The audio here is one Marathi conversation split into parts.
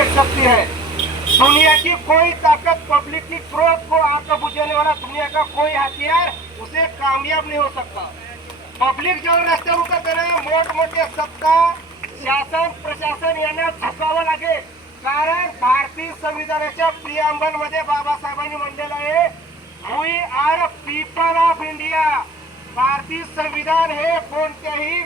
एक शक्ति है। दुनिया की कोई ताकत पब्लिक की क्रोध को आग बुझाने वाला दुनिया का कोई हथियार उसे कामयाब नहीं हो सकता। पब्लिक जो रस्त्यावर उतरते ना, मोठमोठे सत्ता शासन प्रशासन यांना झुकावं लागेल, कारण भारतीय संविधानाच्या प्रिअम्बल मध्ये बाबासाहेबांनी म्हणलेलं आहे, we are people of India. भारतीय संविधान हे कोणत्याही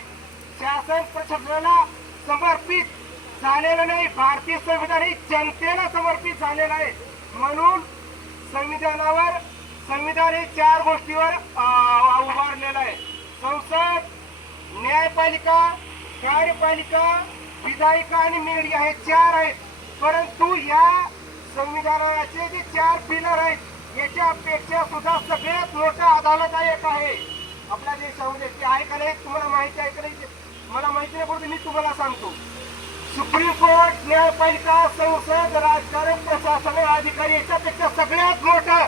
शासन प्रशासनाला समर्पित झालेलं नाही, भारतीय संविधान हे जनतेला समर्पित झालेलं आहे। म्हणून संविधान हे 4 गोष्टीवर उभारलेलं आहे। संसद, न्यायपालिका, कार्यपालिका, विधायिका आणि मीडिया हे 4 आहेत। परंतु या संविधानाचे जे 4 पिलर आहेत याच्यापेक्षा सुद्धा सगळ्यात मोठा अदालत एक आहे आपल्या देशामध्ये। ते आहे का नाही तुम्हाला माहिती आहे का नाही? मला माहिती नाही, परंतु मी तुम्हाला सांगतो, सुप्रीम कोर्ट, न्यायपालिका, संसद, राजकारण, प्रशासन, अधिकारी याच्यापेक्षा सगळ्यात मोठं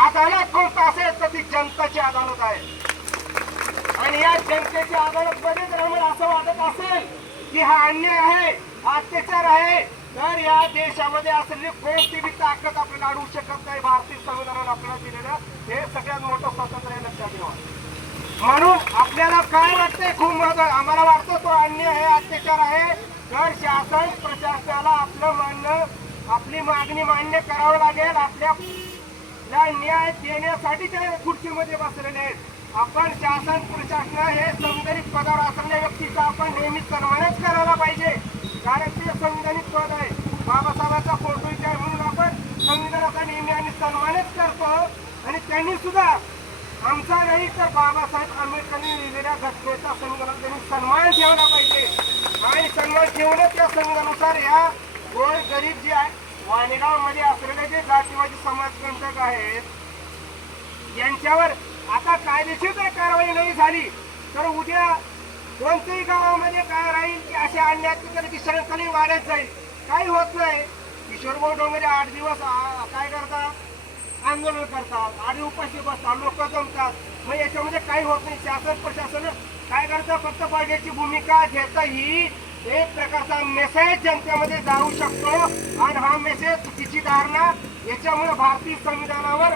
अदालत कोणतं असेल तर ती जनताची अदालत आहे। आणि या जनतेच्या अदालतमध्ये जर आम्हाला असं वाटत असेल की हा अन्याय आहे, अत्याचार आहे, तर या देशामध्ये असलेली कोणती बी ताकद आपल्याला अडवू शकत नाही। भारतीय संविधानाने आपल्याला दिलेलं हे सगळ्यात मोठं स्वातंत्र्य लक्षात ठेवा। म्हणून आपल्याला काय वाटतंय, खूप महत्त्वाचं आम्हाला वाटतं तो अन्याय आहे, अत्याचार आहे, तर शासन प्रशासनाला आपलं म्हणणं, आपली मागणी मान्य करावं लागेल। आपल्याला न्याय देण्यासाठी ते खुर्चीमध्ये बसलेले आहेत। आपण शासन प्रशासन हे संविधानिक पदावर असलेल्या व्यक्तीचा आपण नेहमी सन्मानच करायला पाहिजे, कारण ते संविधानिक पद आहे। बाबासाहेबांचा फोटो आहे म्हणून आपण संविधानाचा नेहमी आणि सन्मानच करतो। आणि त्यांनी सुद्धा आमचा नाही तर बाबासाहेब आंबेडकरांनी लिहिलेल्या घटनेचा संविधानात त्यांनी सन्मान ठेवला पाहिजे। आणि सन्मान ठेवणं त्या संविधानानुसार या गोर गरीब जे आहे वाणेगाव मध्ये असलेले जे जातीवादी समाजकंटक आहेत यांच्यावर आता कायदेशीर जर कारवाई नाही झाली तर उद्या कोणत्याही गावामध्ये काय राहील की अशा अन्याय सगळी वाढत जाईल। काही होत नाही। किशोरभाऊ डोंगरे 8 दिवस काय करतात, आंदोलन करतात, आधी उपाशी बसतात, लोक जमतात, मग याच्यामध्ये काही होत नाही। शासन प्रशासन काय करतं, फक्त पाहिजेची भूमिका घेतं। ही एक प्रकारचा मेसेज जनतेमध्ये जाऊ शकतो आणि हा मेसेज चुकीची धारणा याच्यामुळे भारतीय संविधानावर